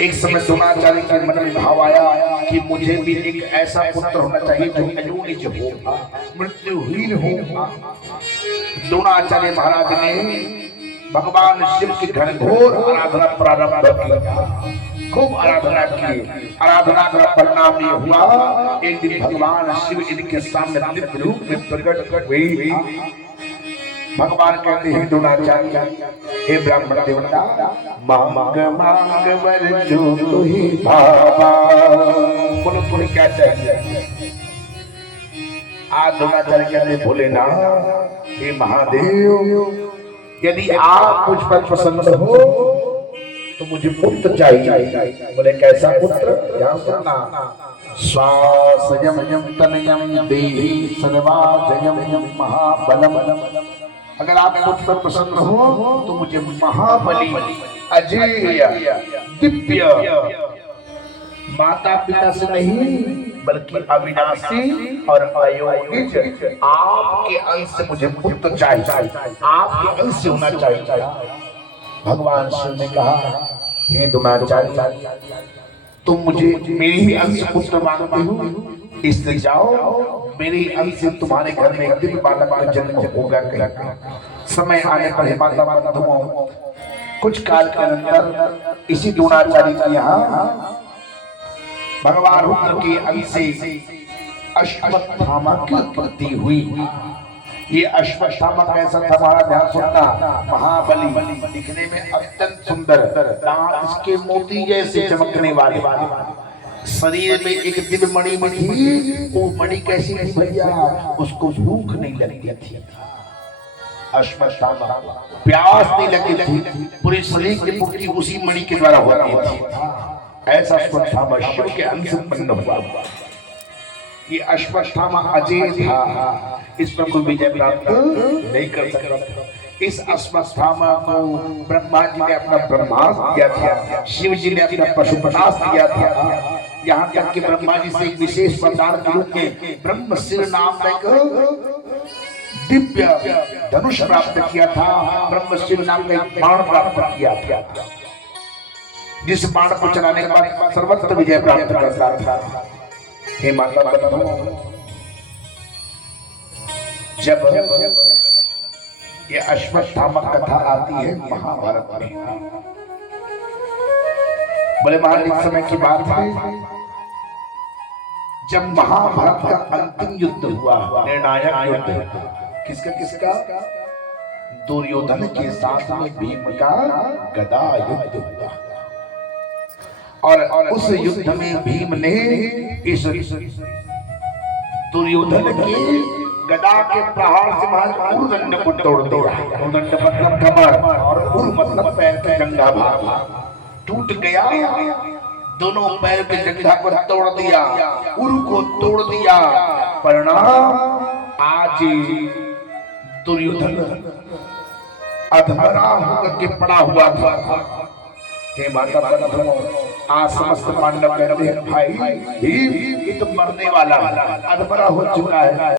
एक समय द्रोणाचार्य के मन में भाव आया कि मुझे भी एक ऐसा पुत्र होना चाहिए जो अजूनिज हो, मृत्युहीन हो। द्रोणाचार्य महाराज ने भगवान शिव की घनघोर आराधना प्रारंभ की, खूब आराधना की। आराधना का परिणाम ये हुआ, एक दिन भगवान शिव इनके सामने दिव्य रूप में प्रकट हुए। भगवान कहते हैं द्रोणाचार्य, हे ब्राह्मण देवता, मांग मांग वर जो तू ही भावा। बोलो तुम्हें क्या चाहिए? आज द्रोणाचार्य कहते भोलेनाथ, हे महादेव, यदि आप मुझ पर प्रसन्न हो तो मुझे पुत्र चाहिए। बोले कैसा पुत्र? ध्यान सुनना। स्वासयम तनयम देहि सर्वाजयम महाबलम। अगर आप मुझ पर प्रसन्न हो तो मुझे महाबली, अजेय, दिव्य, माता पिता से नहीं बल्कि अविनाशी और अयोनिज आपके अंश से मुझे पुत्र चाहिए, आपके अंश से होना चाहिए। भगवान शिव ने कहा, हे द्रोणाचार्य, तुम मुझे मेरे ही अंश पुत्र मांगते हो, इसलिए जाओ, मेरे ही अंश से तुम्हारे घर में एक दिव्य बालक का जन्म होगा। समय आने पर हे माता बंधुओं, कुछ काल के अंदर इसी द्रोणाचार्य के यहाँ भगवान रुद्र के अंश से अश्वत्थामा की उत्पत्ति हुई। ये अश्वत्थामा कैसा था? हमारा ध्यान सुनना। महाबली, दिखने में अत्यंत सुंदर, दांत इसके मोती जैसे चमकने वाले, शरीर में एक दिव्य मणि थी। वो मणि कैसी थी भैया? उसको भूख नहीं लगती थी। अश्वत्थामा प्यास नहीं लगती थी, पूरे शरीर की पूर्ति उसी मणि के द्वारा होती थी। ऐसा अश्वत्थामा शिव के अंश से उत्पन्न हुआ। ये अश्वत्थामा अजेय था, इस पर कोई विजय प्राप्त नहीं कर सकता। इस अश्वत्थामा को ब्रह्मा जी ने अपना ब्रह्मास्त्र दिया था, शिव जी ने अपना पशुपतास्त्र दिया था। यहाँ तक कि ब्रह्मा जी से एक विशेष वरदान के रूप में ब्रह्मशिर नाम का एक दिव्य धनुष प्राप्त किया था। ब्रह्मशिर नाम का एक बाण प्राप्त किया था, जिस बाण को चलाने के बाद सर्वत्र विजय प्राप्त करता था। हे माता बंधुओं, जब ये अश्वत्थामा कथा आती है महाभारत में, बोले महान समय की बात है, जब महाभारत का अंतिम युद्ध हुआ, निर्णायक युद्ध, किसका किसका? दुर्योधन के साथ में भीम का गदा युद्ध हुआ। और उस युद्ध में भीम ने इस दुर्योधन के गदा के प्रहार से उर्दंड को तोड़ दिया। उर्दंड मतलब कमर और उर मतलब पैर का जंघा भाग टूट गया। दोनों पैर के जंघा को तोड़ दिया, उर को तोड़ दिया। परिणाम आज दुर्योधन अधमरा होकर के पड़ा हुआ था। हे माता बंधुओं, आज समस्त पांडव कहते हैं भाई ये तो मरने वाला, अधमरा हो चुका है।